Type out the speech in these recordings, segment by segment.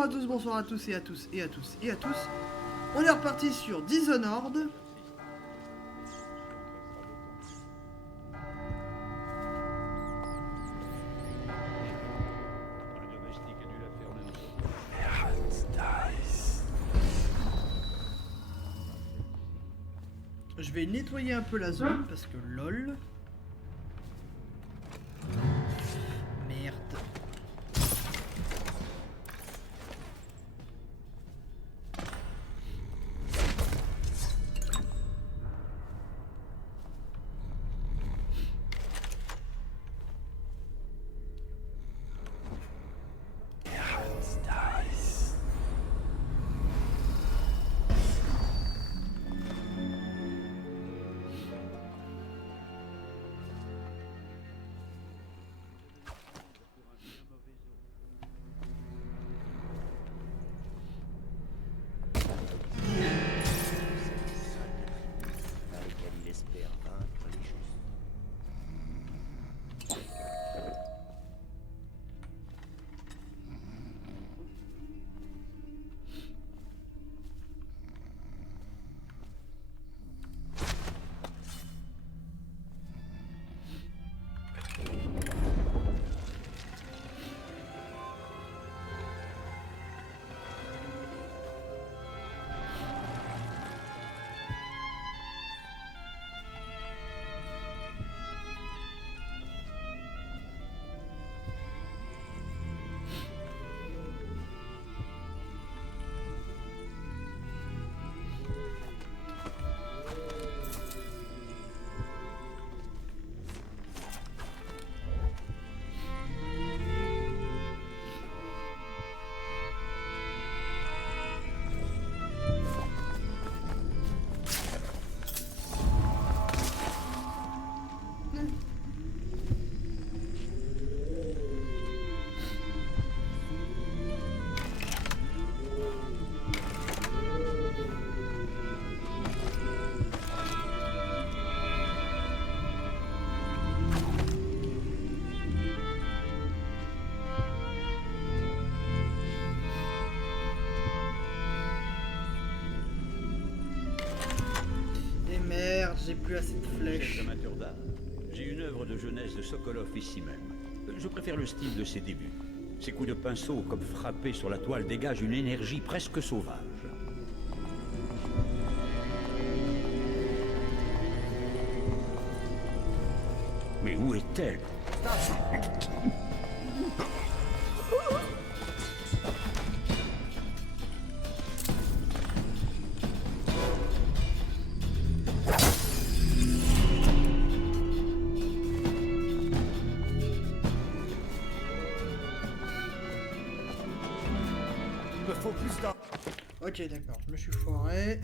Bonjour à tous, bonsoir à tous et à tous et à tous et à tous. On est reparti sur Dishonored. Je vais nettoyer un peu la zone parce que lol. Merde. Et merde, j'ai plus assez de flèches. Chers amateurs d'art, j'ai une œuvre de jeunesse de Sokolov ici même. Je préfère le style de ses débuts. Ses coups de pinceau, comme frappés sur la toile, dégagent une énergie presque sauvage. Mais où est-elle? Ok, d'accord, je me suis foiré.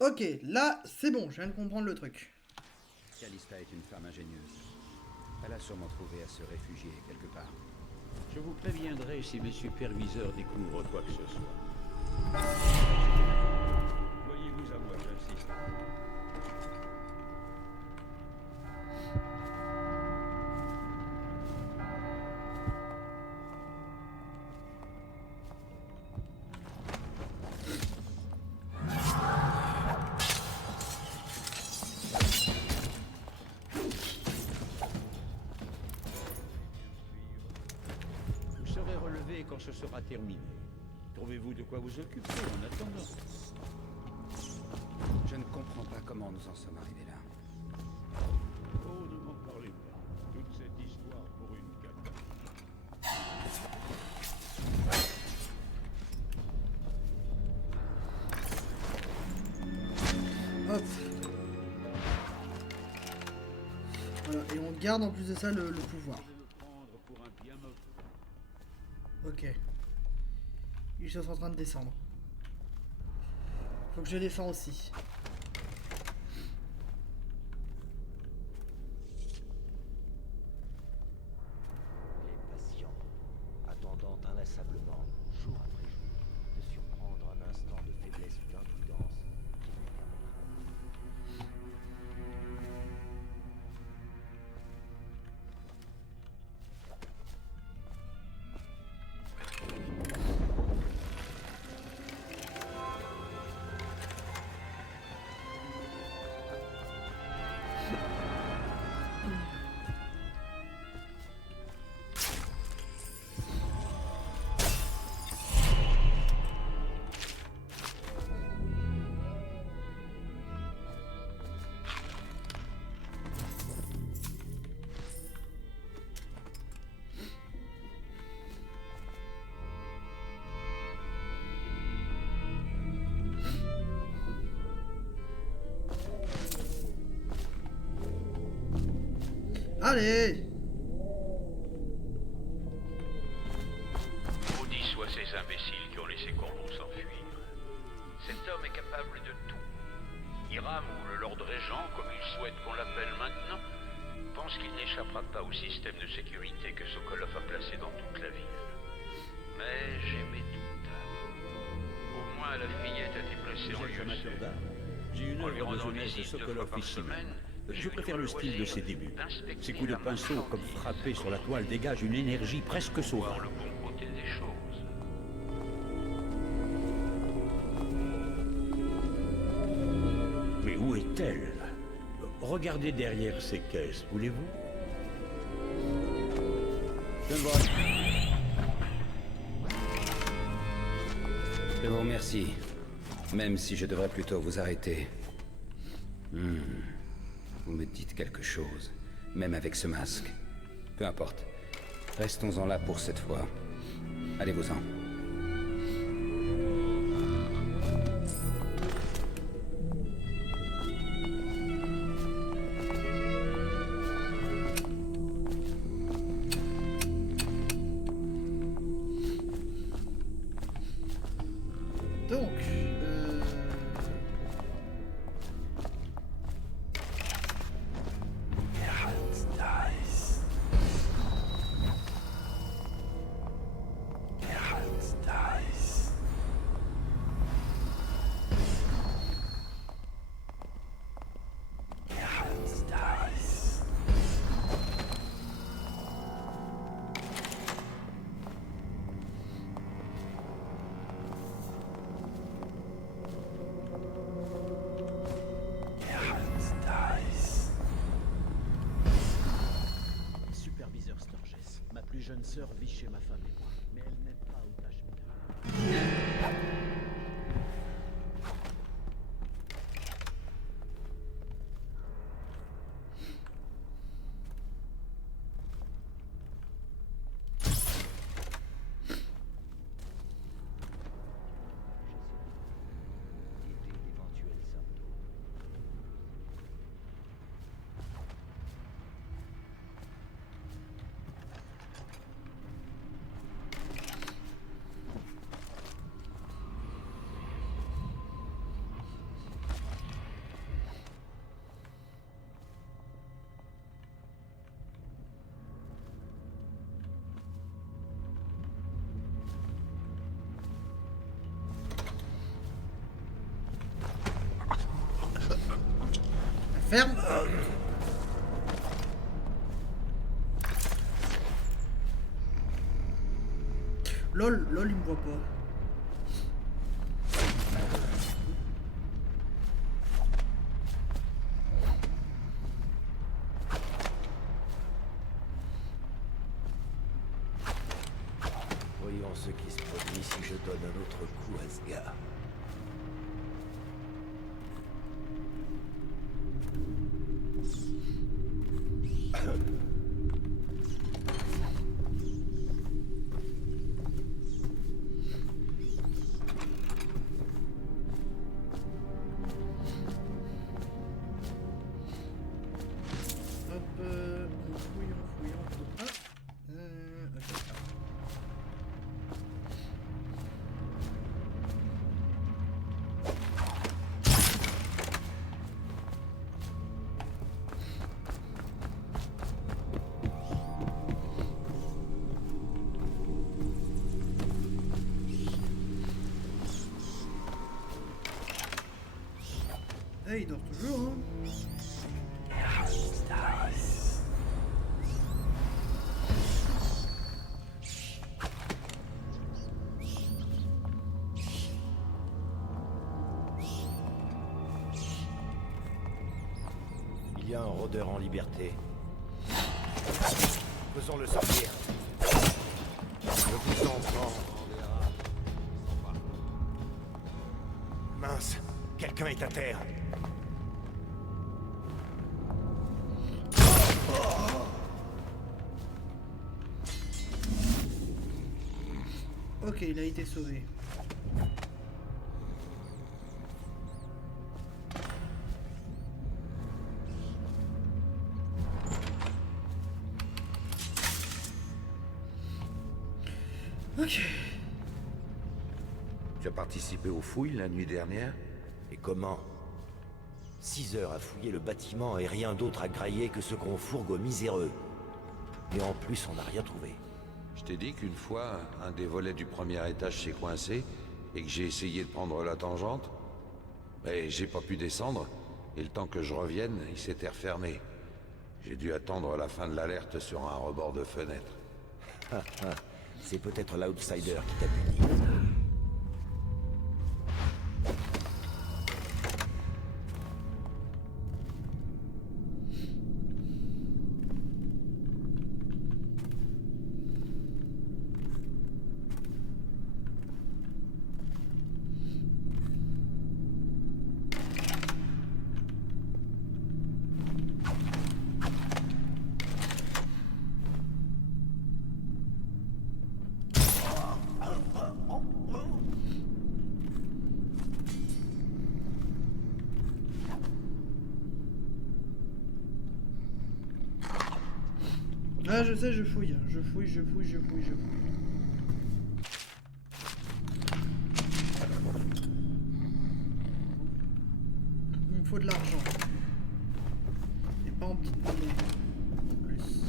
Ok, là, c'est bon, je viens de comprendre le truc. Calista est une femme ingénieuse. Elle a sûrement trouvé à se réfugier quelque part. Je vous préviendrai si mes superviseurs découvrent quoi que ce soit. Voyez-vous à moi, j'insiste. Vous serez relevé quand ce sera terminé. Trouvez-vous de quoi vous occuper en attendant. Je ne comprends pas comment nous en sommes arrivés là. Oh, ne m'en parlez pas. Toute cette histoire pour une cata. Hop. Voilà, et on garde en plus de ça le pouvoir. Ok. Ils sont en train de descendre. Faut que je descends aussi. Les patients, attendant inlassablement, jour après jour, de surprendre un instant de faiblesse ou d'imprudence qui lui permettra. Allez! Maudits soient ces imbéciles qui ont laissé Corbeau s'enfuir. Cet homme est capable de tout. Hiram, ou le Lord Régent, comme il souhaite qu'on l'appelle maintenant, pense qu'il n'échappera pas au système de sécurité que Sokolov a placé dans toute la ville. Mais j'ai mes doutes. Au moins, la fillette a été placée en lieu amateur sûr. d'art. J'ai une En lui œuvre de rendant jeunesse de visite 2 Sokolov fois par ici. semaine, Je préfère le style de ses débuts. d'inspecter Ses coups de la pinceau, comme marchandise, frappés sur la toile, dégagent une énergie presque voir sauvage. le bon côté des choses. Mais où est-elle? Regardez derrière ces caisses, voulez-vous? Je vois. Je vous remercie. Même si je devrais plutôt vous arrêter. Vous me dites quelque chose. Même avec ce masque. Peu importe. Restons-en là pour cette fois. Allez-vous-en. Donc, Superviseur Sturgess, ma plus jeune sœur vit chez ma femme et moi, mais elle n'aide pas aux tâches ménagères. Éviter d'éventuels symptômes. ferme! LOL, LOL, il me voit pas. Voyons ce qui se produit si je donne un autre coup à ce gars. Hop, on fouille, on fouille, on fouille. Hop. Ok. Eh, il dort toujours, hein. Il y a un rôdeur en liberté. Faisons-le sortir. Je vous entends. Mince, quelqu'un est à terre. Ok, il a été sauvé. Ok. Tu as participé aux fouilles la nuit dernière? Et comment? 6 heures à fouiller le bâtiment et rien d'autre à grailler que ce qu'on fourgue aux miséreux. Et en plus, on n'a rien trouvé. Je t'ai dit qu'une fois, un des volets du premier étage s'est coincé et que j'ai essayé de prendre la tangente. Mais j'ai pas pu descendre, et le temps que je revienne, il s'était refermé. J'ai dû attendre la fin de l'alerte sur un rebord de fenêtre. C'est peut-être l'outsider qui t'a puni. Ah, je sais, je fouille. Je fouille. Il me faut de l'argent. Et pas en petite monnaie. En plus.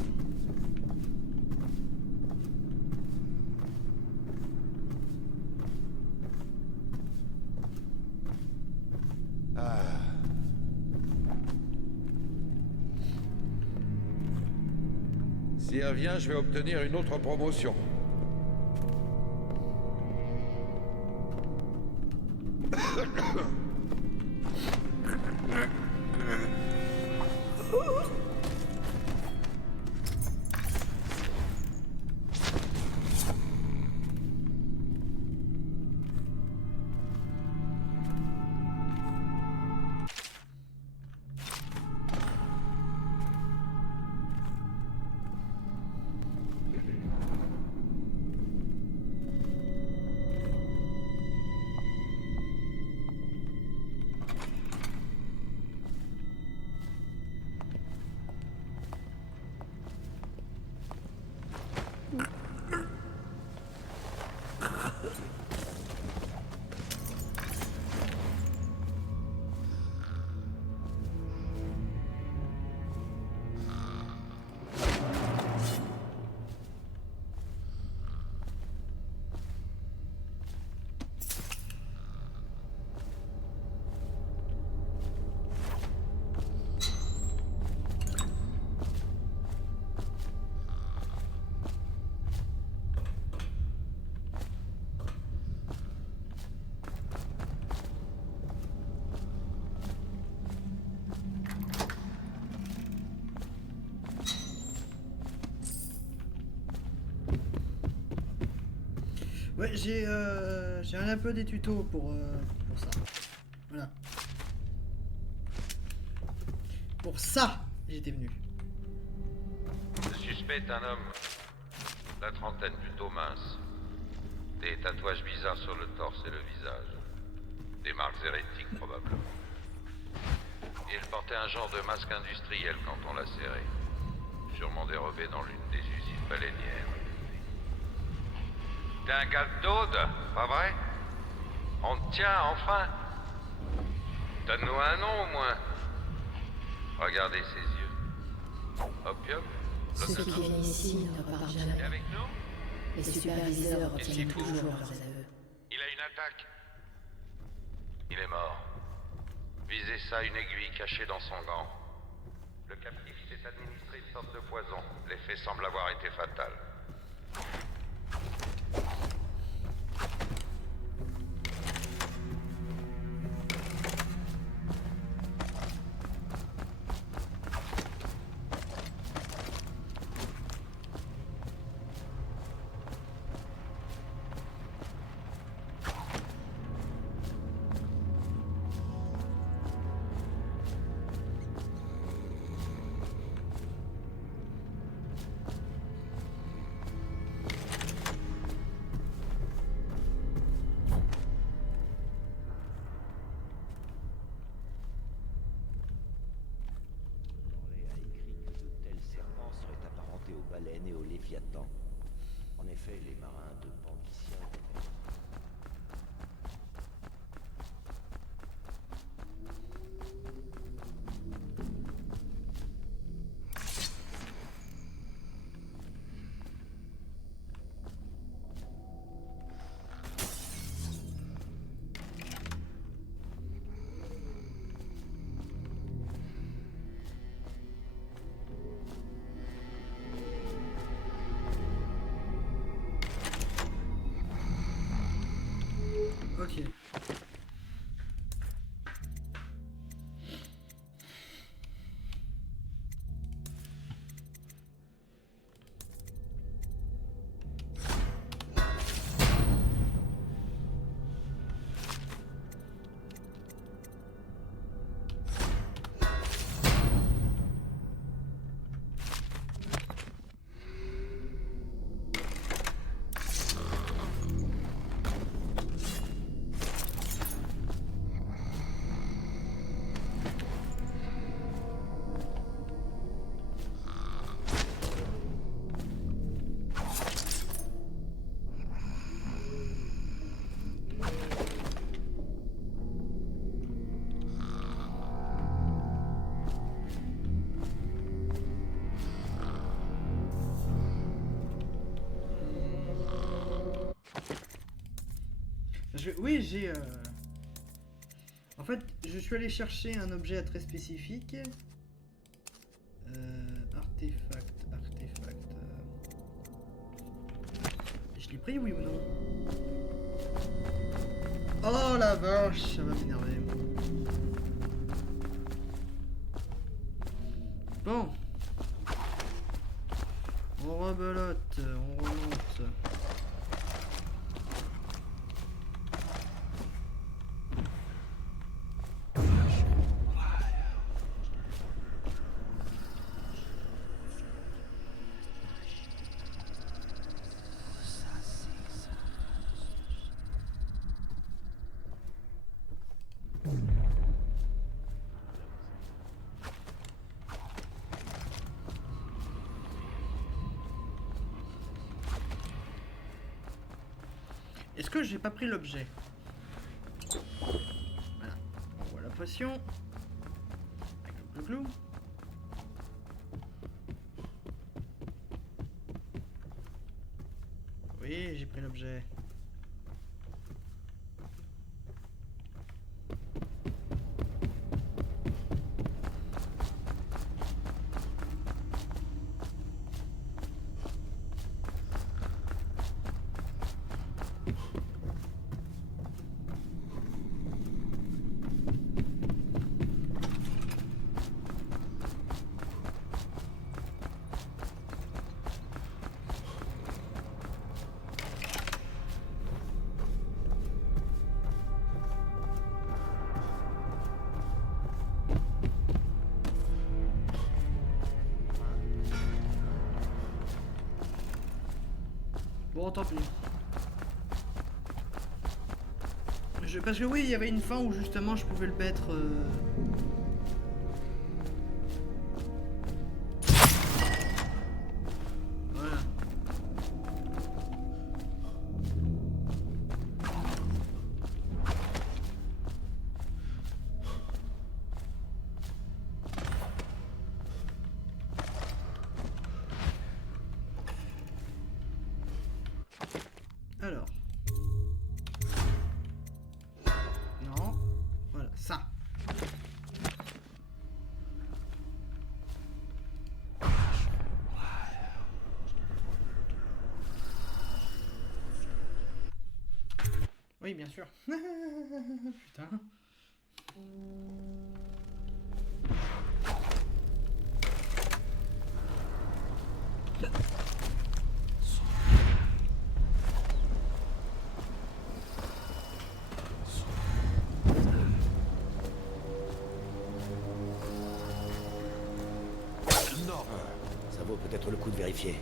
Si elle vient, je vais obtenir une autre promotion. Ouais, j'ai un peu des tutos pour ça. Voilà. Pour ça, j'étais venu. Le suspect est un homme, la trentaine plutôt mince. Des tatouages bizarres sur le torse et le visage. Des marques hérétiques probablement. Il portait un genre de masque industriel quand on l'a serré. Sûrement dérobé dans l'une des usines baleinières. T'es un gars d'Aude, pas vrai? On te tient enfin? Donne-nous un nom au moins. Regardez ses yeux. Opium? Ceux qui viennent ici ne repartent jamais. Et avec nous? Les superviseurs Et retiennent si toujours vous- leurs aveux. Il a une attaque. Il est mort. Visez ça, une aiguille cachée dans son gant. Le captif s'est administré une sorte de poison. L'effet semble avoir été fatal. L'Anglais a écrit que de tels serpents seraient apparentés aux baleines et aux léviathans. En effet, les marins de Banditia étaient Ok. Oui, j'ai... En fait, je suis allé chercher un objet très spécifique. Artefact. Je l'ai pris, oui ou non? Oh la vache, ça va m'énerver. Bon. On rebelote, on remonte. Est-ce que j'ai pas pris l'objet? Voilà, on voit la potion. Glou, glou, glou. Oui, j'ai pris l'objet. Bon, tant pis. Parce que oui, il y avait une fin où justement je pouvais le mettre... Voilà. Alors. Non. Voilà, ça. Oui, bien sûr. Putain. Ça vaut peut-être le coup de vérifier.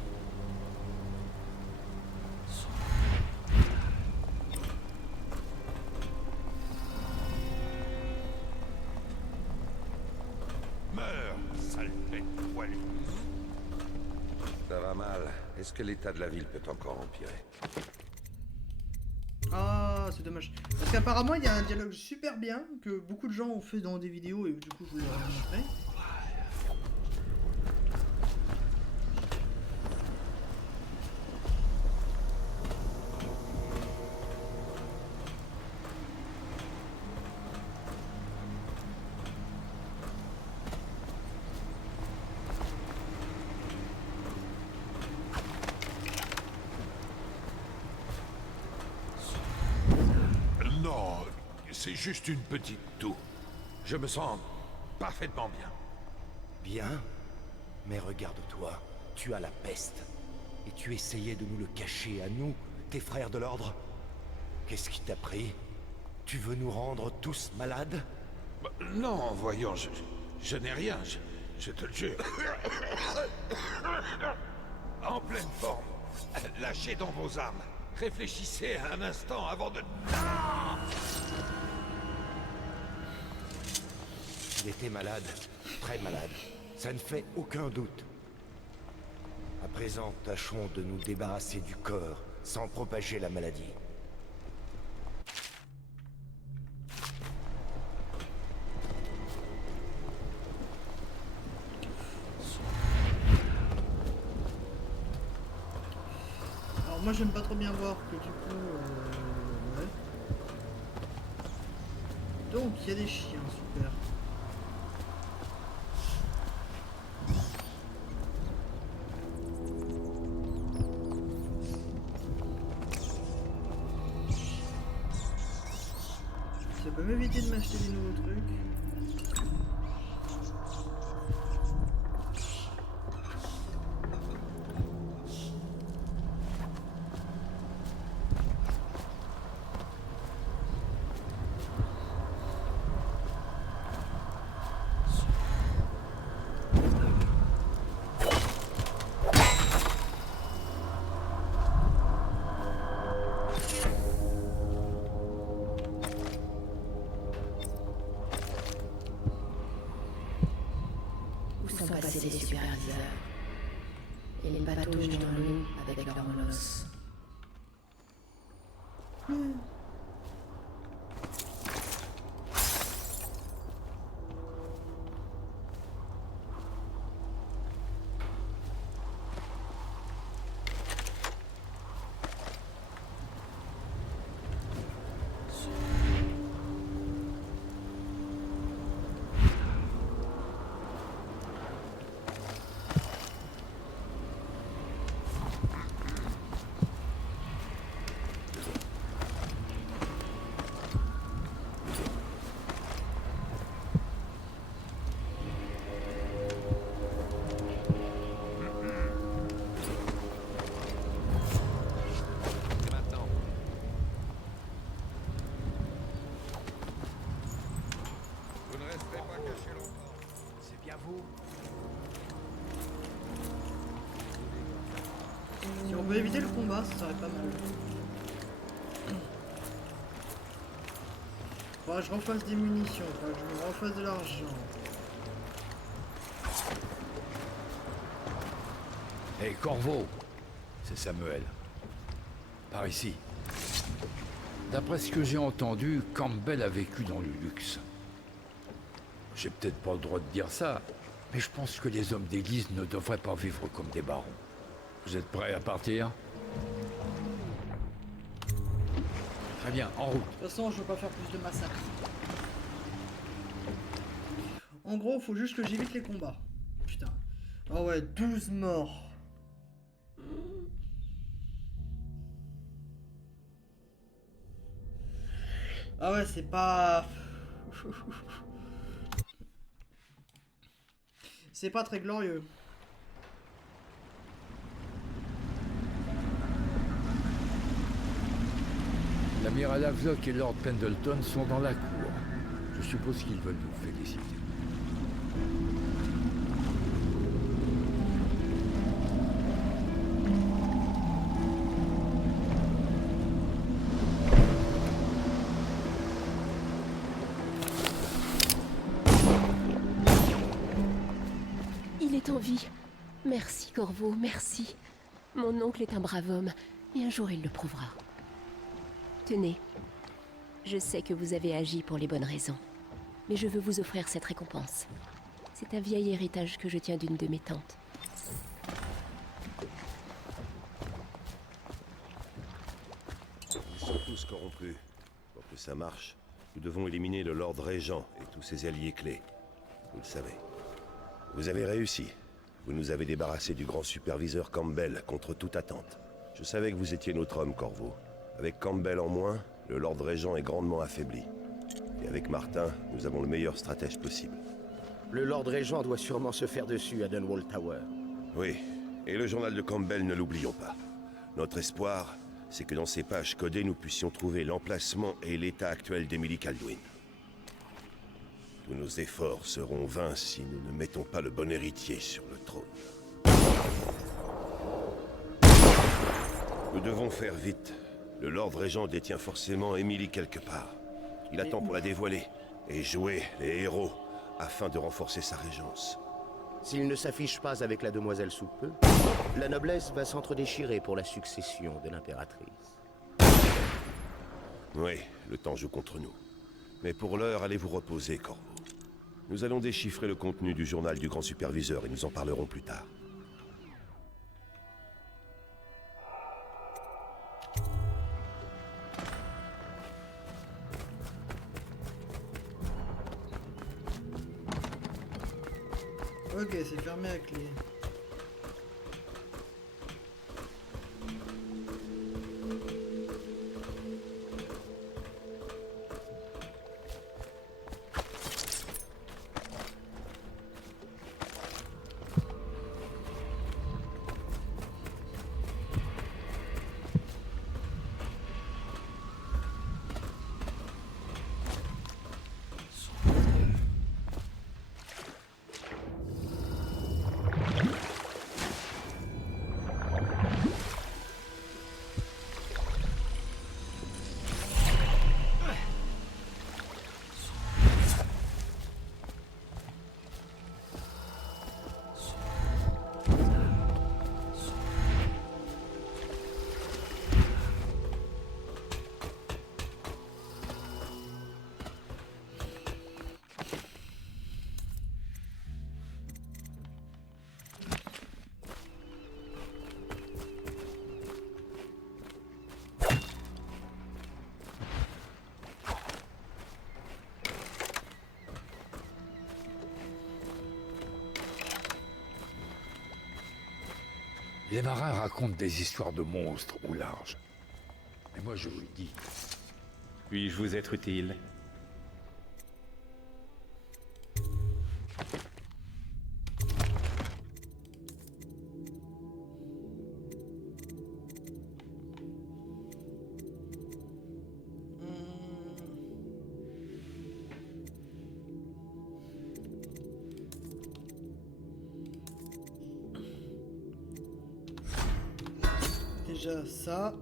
Meurs, sale bête poilue. Ça va mal. Est-ce que l'état de la ville peut encore empirer? Ah, c'est dommage. Parce qu'apparemment, il y a un dialogue super bien que beaucoup de gens ont fait dans des vidéos et du coup, je voulais leur montrer. Non, c'est juste une petite toux. Je me sens parfaitement bien. Bien? Mais regarde-toi, tu as la peste. Et tu essayais de nous le cacher à nous, tes frères de l'ordre. Qu'est-ce qui t'a pris? Tu veux nous rendre tous malades? Bah, non, voyons, je n'ai rien, je te le jure. En pleine forme. Lâchez dans vos armes. Réfléchissez un instant avant de... Il était malade, très malade. Ça ne fait aucun doute. À présent, tâchons de nous débarrasser du corps, sans propager la maladie. Alors moi, j'aime pas trop bien voir que du coup... ouais. Donc, il y a des chiens, super. Ça peut m'éviter de m'acheter des nouveaux trucs. Où sont passés les superviseurs? Ils pataugent dans l'eau avec leurs molosses. Maintenant. Vous ne resterez pas caché longtemps. C'est bien vous? Si on peut éviter le combat, ça serait pas mal. Faudra que je refasse des munitions, faudra que je me refasse de l'argent. Hé, Corvo, c'est Samuel. Par ici. D'après ce que j'ai entendu, Campbell a vécu dans le luxe. J'ai peut-être pas le droit de dire ça, mais je pense que les hommes d'église ne devraient pas vivre comme des barons. Vous êtes prêts à partir? Très bien, en route. De toute façon, je veux pas faire plus de massacres. En gros, faut juste que j'évite les combats. Putain. Ah ouais, 12 morts. Ah ouais, c'est pas... c'est pas très glorieux. L'amiral Havelock et Lord Pendleton sont dans la cour. Je suppose qu'ils veulent nous féliciter. Il est en vie. Merci, Corvo, merci. Mon oncle est un brave homme, et un jour il le prouvera. Tenez. Je sais que vous avez agi pour les bonnes raisons, mais je veux vous offrir cette récompense. C'est un vieil héritage que je tiens d'une de mes tantes. Ils sont tous corrompus. Pour que ça marche, nous devons éliminer le Lord Régent et tous ses alliés clés. Vous le savez. Vous avez réussi. Vous nous avez débarrassé du grand superviseur Campbell contre toute attente. Je savais que vous étiez notre homme, Corvo. Avec Campbell en moins, le Lord Régent est grandement affaibli. Et avec Martin, nous avons le meilleur stratège possible. Le Lord Régent doit sûrement se faire dessus à Dunwall Tower. Oui, et le journal de Campbell, ne l'oublions pas. Notre espoir, c'est que dans ces pages codées, nous puissions trouver l'emplacement et l'état actuel d'Emily Kaldwin. Tous nos efforts seront vains si nous ne mettons pas le bon héritier sur le trône. Nous devons faire vite. Le Lord Régent détient forcément Emily quelque part. Il attend pour la dévoiler et jouer les héros afin de renforcer sa régence. S'il ne s'affiche pas avec la demoiselle sous peu, la noblesse va s'entre-déchirer pour la succession de l'impératrice. Oui, le temps joue contre nous. Mais pour l'heure, allez vous reposer, Corvo. Nous allons déchiffrer le contenu du journal du grand superviseur et nous en parlerons plus tard. Ok, c'est fermé à clé. Les marins racontent des histoires de monstres au large. Mais moi, je vous le dis. Puis-je vous être utile? Déjà ça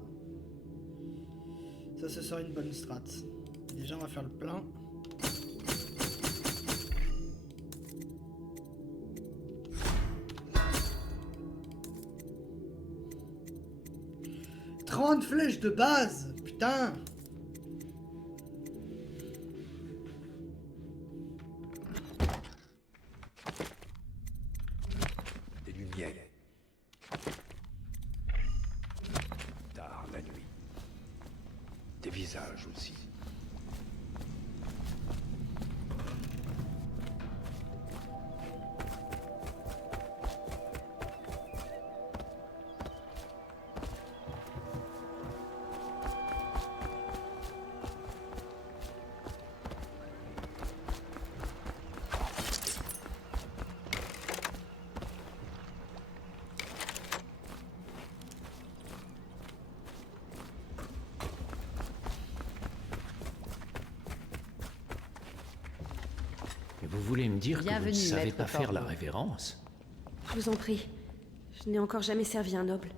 ce sera une bonne strat. Déjà on va faire le plein. « 30 flèches de base, putain. Des lumières. Tard la nuit. Des visages aussi. Vous voulez me dire que vous ne Bienvenue, savez maître pas faire la Corvo. révérence? Je vous en prie. Je n'ai encore jamais servi un noble.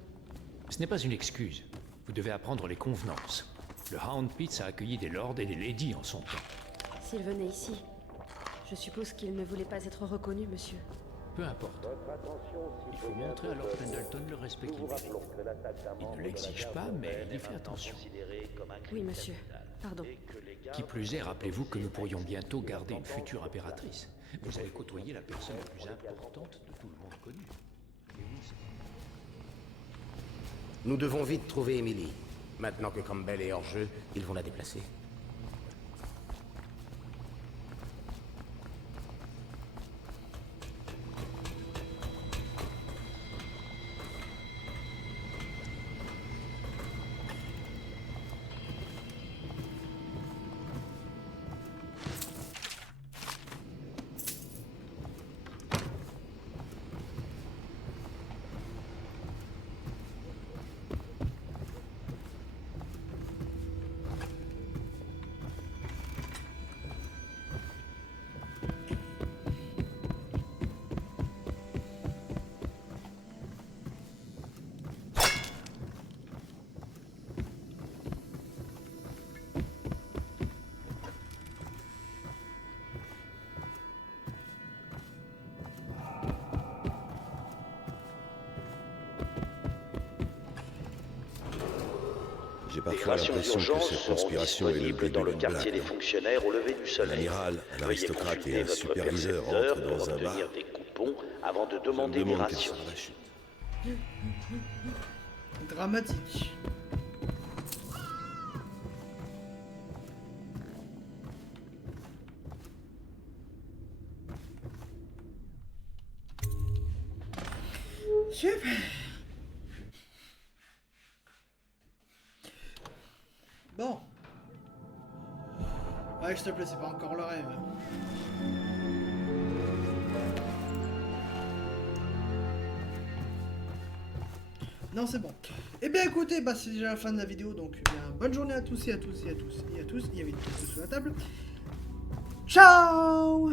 Ce n'est pas une excuse. Vous devez apprendre les convenances. Le Hound Pits a accueilli des lords et des ladies en son temps. S'il venait ici, je suppose qu'il ne voulait pas être reconnu, monsieur. Peu importe. Il faut montrer à Lord Pendleton le respect qu'il mérite. Il ne l'exige pas, mais il y fait attention. Oui, monsieur. Pardon. Qui plus est, rappelez-vous que nous pourrions bientôt garder une future impératrice. Vous allez côtoyer la personne la plus importante de tout le monde connu. Et vous le savez. Nous devons vite trouver Emily. Maintenant que Campbell est hors jeu, ils vont la déplacer. J'ai parfois l'impression que cette conspiration est le début dans le d'une quartier blague. des fonctionnaires au lever du Un soleil. amiral, un Veuillez aristocrate consulter et un votre superviseur percepteur entrent pour dans un bar. obtenir des coupons avant de Je me demander des demande quelle rations. sera la chute. Dramatique. Super. Bon. Ouais, s'il te plaît, c'est pas encore le rêve. Non, c'est bon. Eh bien, écoutez, bah, c'est déjà la fin de la vidéo, donc eh bien, bonne journée à tous et à tous et à tous et à tous. Il y avait tout sous la table. Ciao!